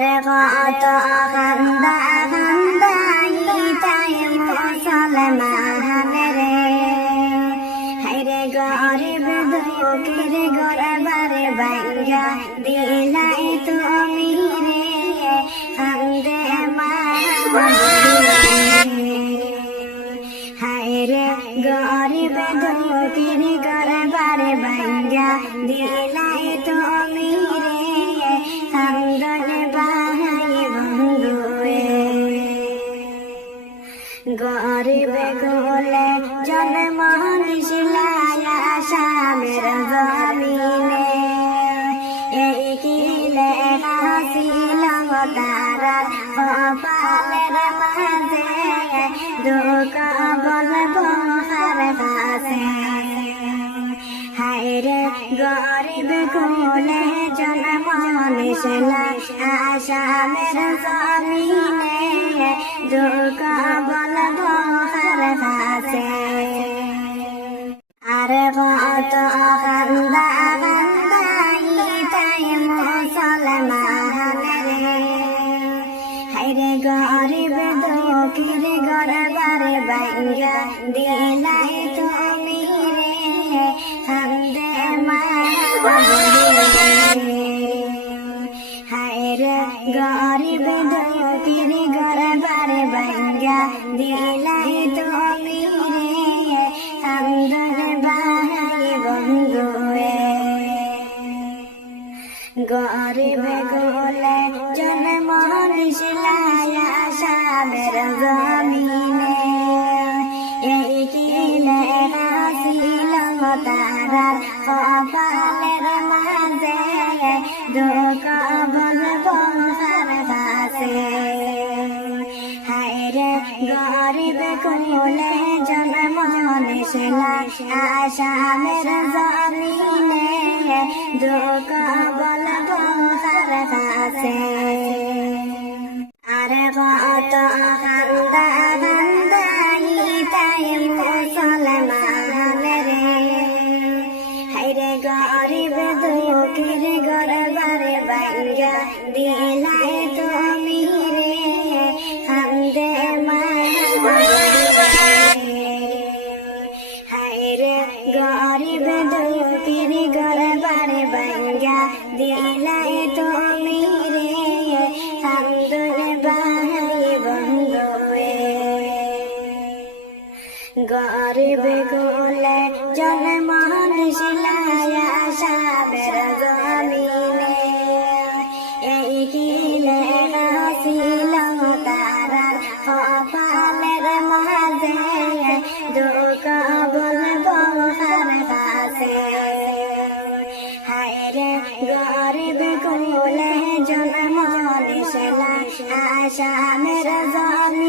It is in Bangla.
আরে কত খান্দা খান্দাইতাই মুসলমান রে, হায়রে গরিব দুঃখের গরবারে ভাঙ্গা দিলাই তুমি রে, কান্দে মা হায়রে গরিব দুঃখের গরবারে ভাঙ্গা দিলাই তুমি রে, কান্দনে বাহাই বন্ধুরে। গরিব কোলে জন্ম নিশিলায় আসামের জমিনে, এই কিলে হাসিল তারার কপালের মাঝে, দুঃখ বলবো হার কাছে। হায়রে গরিব কোলে জন্ম নিশিলায় আসামের জমিনে, দুঃখ বলবো হার কাছে। আরে কত খান্দা খান্দাইতাই মুসলমান রে, হায়রে গরিব দুঃখের গরবারে ভাঙ্গা দিলাই তুমি রে, কান্দে মা হায়রে গরিব দুঃখের গরবারে ভাঙ্গা দিলাই তুমি রে, কান্দনে বাহাই বন্ধুরে। গরিব কোলে জন্ম নিশিলায় আসামের জমিনে, এই কিলে হাসিল তারার কপালের মাঝে, দুঃখ বলবো হার কাছে। হায়রে গরিব কোলে জন্ম নিশিলায় আসামের জমিনে, দুঃখ বলবো হার কাছে। আরে কত খান্দা খান্দাইতাই মুসলমান রে, হায়রে গরিব দুঃখের গরবারে ভাঙ্গা দিলাই তুমি রে, কান্দে মা হায়রে গরিব দুঃখের গরবারে ভাঙ্গা দিলাই তুমি রে, কান্দনে বাহাই বন্ধুরে। গরিব কোলে জন্ম নিশিলায় আসামের জমিনে, এই কিলে হাসিল তারার কপালের মাঝে, দুঃখ বলবো হার কাছে। হায়রে গরিব কোলে জন্ম নিশিলায় আসামের জমিনে,